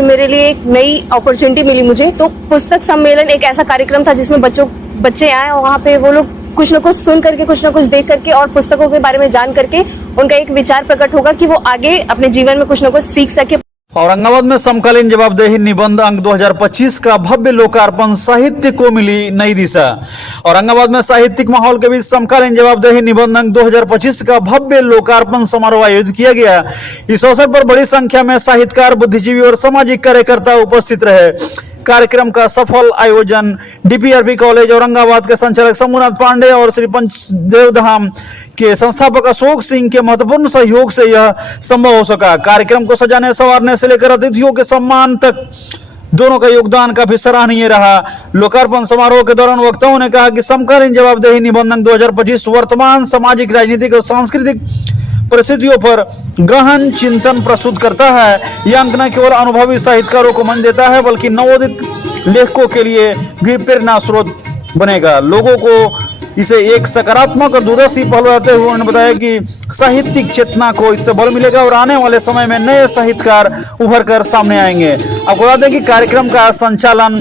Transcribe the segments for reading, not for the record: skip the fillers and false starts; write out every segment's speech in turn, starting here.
कि मेरे लिए एक नई अपॉर्चुनिटी मिली मुझे। तो पुस्तक सम्मेलन एक ऐसा कार्यक्रम था जिसमें बच्चे आए और वहाँ पे वो लोग कुछ न कुछ सुन करके, कुछ न कुछ देख करके और पुस्तकों के बारे में जान करके उनका एक विचार प्रकट होगा कि वो आगे अपने जीवन में कुछ न कुछ सीख सके। औरंगाबाद में समकालीन जवाबदेही निबंध अंक 2025 का भव्य लोकार्पण, साहित्य को मिली नई दिशा। औरंगाबाद में साहित्यिक माहौल के बीच समकालीन जवाबदेही निबंध अंक 2025 का भव्य लोकार्पण समारोह आयोजित किया गया। इस अवसर पर बड़ी संख्या में साहित्यकार, बुद्धिजीवी और सामाजिक कार्यकर्ता उपस्थित रहे। कार्यक्रम का सफल आयोजन डीपीआरबी कॉलेज औरंगाबाद के संचालक शंभुनाथ पांडे और श्री पंचदेव धाम के संस्थापक अशोक सिंह के महत्वपूर्ण सहयोग से यह संभव हो सका। कार्यक्रम को सजाने संवारने से लेकर अतिथियों के सम्मान तक दोनों का योगदान काफी सराहनीय रहा। लोकार्पण समारोह के दौरान वक्ताओं ने कहा कि समकालीन जवाबदेही निबंध अंक 2025 वर्तमान सामाजिक, राजनीतिक और सांस्कृतिक परिस्थितियों पर गहन चिंतन प्रस्तुत करता है। यह अंक न केवल अनुभवी साहित्यकारों को मंच देता है बल्कि नवोदित लेखकों के लिए भी प्रेरणा स्रोत बनेगा। लोगों को इसे एक सकारात्मक और दूरदर्शी पहल बताते हुए उन्होंने बताया कि साहित्यिक चेतना को इससे बल मिलेगा और आने वाले समय में नए साहित्यकार उभर कर सामने आएंगे। आपको बता दें कि कार्यक्रम का संचालन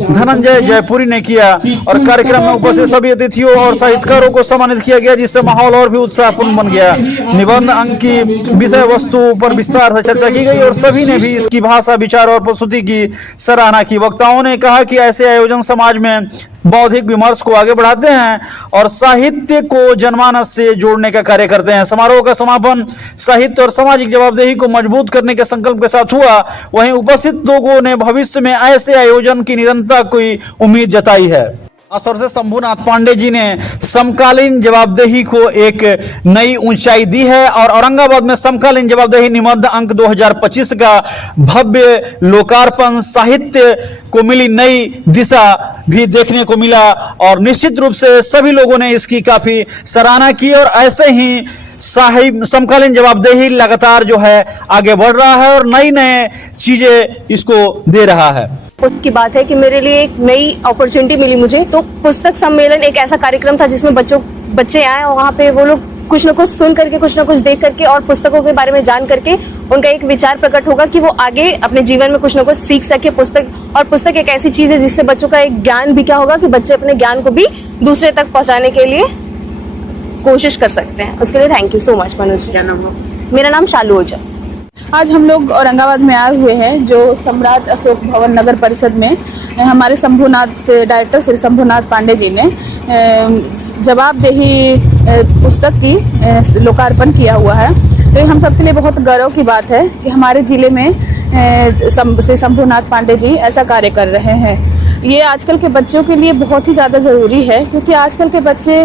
धनंजय जयपुरी ने किया और कार्यक्रम में उपस्थित सभी अतिथियों और साहित्यकारों को सम्मानित किया गया, जिससे माहौल और भी उत्साहपूर्ण बन गया। निबंध अंक की विषय वस्तु पर विस्तार से चर्चा की गई और सभी ने भी इसकी भाषा, विचार और प्रस्तुति की सराहना की। वक्ताओं ने कहा कि ऐसे आयोजन समाज में बौद्धिक विमर्श को आगे बढ़ाते हैं और साहित्य को जनमानस से जोड़ने का कार्य करते हैं। समारोह का समापन साहित्य और सामाजिक जवाबदेही को मजबूत करने के संकल्प के साथ हुआ। वहीं उपस्थित लोगों ने भविष्य में ऐसे आयोजन की निरंतरता की उम्मीद जताई है। खासतौर से शंभुनाथ पांडे जी ने समकालीन जवाबदेही को एक नई ऊंचाई दी है और औरंगाबाद में समकालीन जवाबदेही निबंध अंक 2025 का भव्य लोकार्पण, साहित्य को मिली नई दिशा भी देखने को मिला और निश्चित रूप से सभी लोगों ने इसकी काफी सराहना की और ऐसे ही समकालीन जवाबदेही लगातार जो है आगे बढ़ रहा है और नई नई चीजें इसको दे रहा है। उसकी बात है कि मेरे लिए एक नई अपॉर्चुनिटी मिली मुझे। तो पुस्तक सम्मेलन एक ऐसा कार्यक्रम था जिसमें बच्चे आए और वहाँ पे वो लोग कुछ न कुछ सुन करके, कुछ न कुछ देख करके और पुस्तकों के बारे में जान करके उनका एक विचार प्रकट होगा कि वो आगे अपने जीवन में कुछ न कुछ सीख सके। पुस्तक एक ऐसी चीज है जिससे बच्चों का एक ज्ञान भी क्या होगा कि बच्चे अपने ज्ञान को भी दूसरे तक पहुंचाने के लिए कोशिश कर सकते हैं। उसके लिए thank you so much Manoj. क्या नाम है? मेरा नाम शालू ओझा। आज हम लोग औरंगाबाद में आए हुए हैं जो सम्राट अशोक भवन नगर परिषद में हमारे शंभुनाथ से डायरेक्टर श्री शंभुनाथ पांडे जी ने जवाबदेही पुस्तक की लोकार्पण किया हुआ है। तो हम सबके लिए बहुत गर्व की बात है कि हमारे जिले में श्री शंभुनाथ पांडे जी ऐसा कार्य कर रहे हैं। ये आजकल के बच्चों के लिए बहुत ही ज़्यादा ज़रूरी है क्योंकि आजकल के बच्चे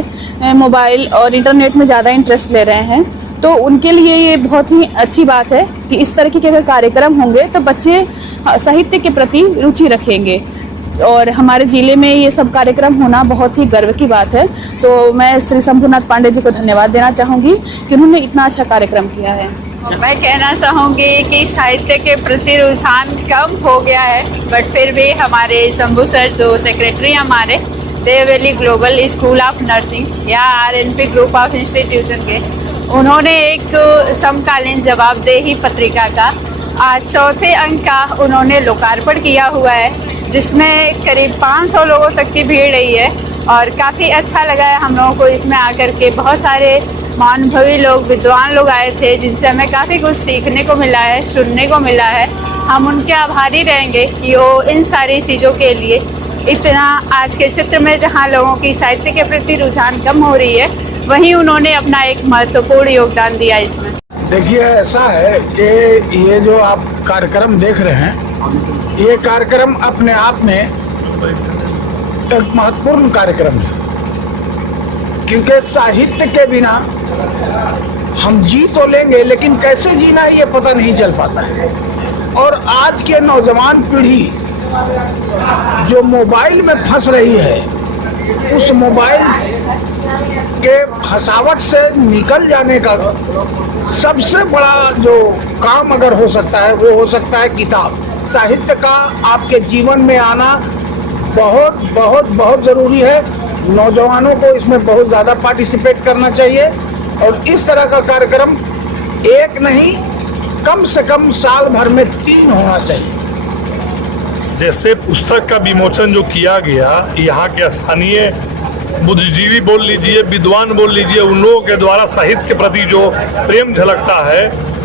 मोबाइल और इंटरनेट में ज़्यादा इंटरेस्ट ले रहे हैं। तो उनके लिए ये बहुत ही अच्छी बात है कि इस तरह के अगर कार्यक्रम होंगे तो बच्चे साहित्य के प्रति रुचि रखेंगे और हमारे जिले में ये सब कार्यक्रम होना बहुत ही गर्व की बात है। तो मैं श्री शंभुनाथ पांडे जी को धन्यवाद देना चाहूँगी कि उन्होंने इतना अच्छा कार्यक्रम किया है। मैं कहना चाहूँगी कि साहित्य के प्रति रुझान कम हो गया है, बट फिर भी हमारे शंभू सर जो सेक्रेटरी हमारे Dev Valley Global School of Nursing या RNP ग्रुप ऑफ इंस्टीट्यूशन के, उन्होंने एक समकालीन जवाबदेही पत्रिका का आज चौथे अंक का उन्होंने लोकार्पण किया हुआ है, जिसमें करीब 500 लोगों तक की भीड़ रही है और काफ़ी अच्छा लगा है हम लोगों को इसमें आकर के। बहुत सारे महानुभवी लोग, विद्वान लोग आए थे जिनसे हमें काफ़ी कुछ सीखने को मिला है, सुनने को मिला है। हम उनके आभारी रहेंगे कि वो इन सारी चीज़ों के लिए इतना आज के क्षेत्र में जहाँ लोगों की साहित्य के प्रति रुझान कम हो रही है, वहीं उन्होंने अपना एक महत्वपूर्ण योगदान दिया इसमें। देखिए, ऐसा है कि ये जो आप कार्यक्रम देख रहे हैं, ये कार्यक्रम अपने आप में एक महत्वपूर्ण कार्यक्रम है क्योंकि साहित्य के बिना हम जी तो लेंगे लेकिन कैसे जीना ये पता नहीं चल पाता है। और आज के नौजवान पीढ़ी जो मोबाइल में फंस रही है, उस मोबाइल के फंसावट से निकल जाने का सबसे बड़ा जो काम अगर हो सकता है वो हो सकता है किताब। साहित्य का आपके जीवन में आना बहुत बहुत बहुत ज़रूरी है। नौजवानों को इसमें बहुत ज़्यादा पार्टिसिपेट करना चाहिए और इस तरह का कार्यक्रम एक नहीं, कम से कम साल भर में 3 होना चाहिए। जैसे पुस्तक का विमोचन जो किया गया, यहाँ के स्थानीय बुद्धिजीवी बोल लीजिए, विद्वान बोल लीजिए, उन लोगों के द्वारा साहित्य के प्रति जो प्रेम झलकता है,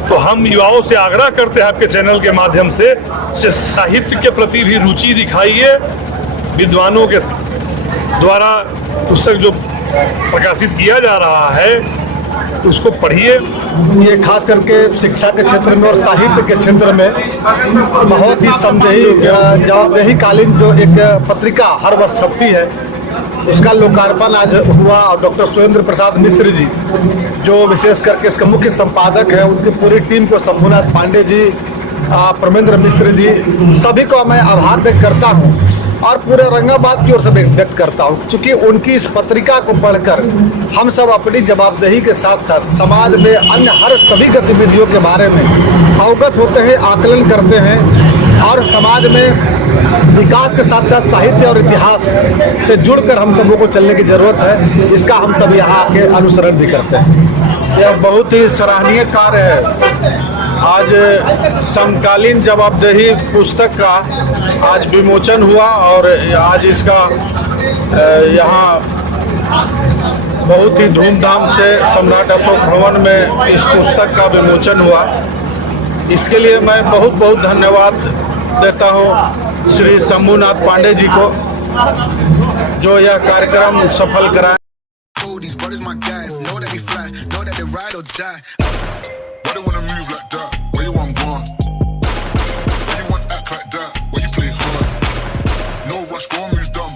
तो हम युवाओं से आग्रह करते हैं आपके चैनल के माध्यम से साहित्य के प्रति भी रुचि दिखाइए। विद्वानों के द्वारा पुस्तक जो प्रकाशित किया जा रहा है उसको पढ़िए। ये खास करके शिक्षा के क्षेत्र में और साहित्य के क्षेत्र में बहुत ही जवाबदेही कालीन जो एक पत्रिका हर वर्ष छपती है, उसका लोकार्पण आज हुआ। और डॉक्टर सुरेंद्र प्रसाद मिश्र जी जो विशेष करके इसका मुख्य संपादक है, उनकी पूरी टीम को, शंभुनाथ पांडे जी, परमेंद्र मिश्र जी, सभी को मैं आभार व्यक्त करता हूँ और पूरे औरंगाबाद की ओर से व्यक्त करता हूँ, क्योंकि उनकी इस पत्रिका को पढ़कर हम सब अपनी जवाबदेही के साथ साथ समाज में अन्य हर सभी गतिविधियों के बारे में अवगत होते हैं, आकलन करते हैं और समाज में विकास के साथ साथ साहित्य और इतिहास से जुड़कर हम सबों को चलने की जरूरत है। इसका हम सब यहाँ आके अनुसरण भी करते हैं। यह बहुत ही सराहनीय कार्य है। आज समकालीन जवाबदेही पुस्तक का आज विमोचन हुआ और आज इसका यहाँ बहुत ही धूमधाम से सम्राट अशोक भवन में इस पुस्तक का विमोचन हुआ। इसके लिए मैं बहुत बहुत धन्यवाद देता हूँ श्री शंभुनाथ पांडे जी को, जो यह कार्यक्रम सफल कराए। Why they wanna move like that? Where you want gone? Why you want act like that? Why you play hard? No rush, go and move down.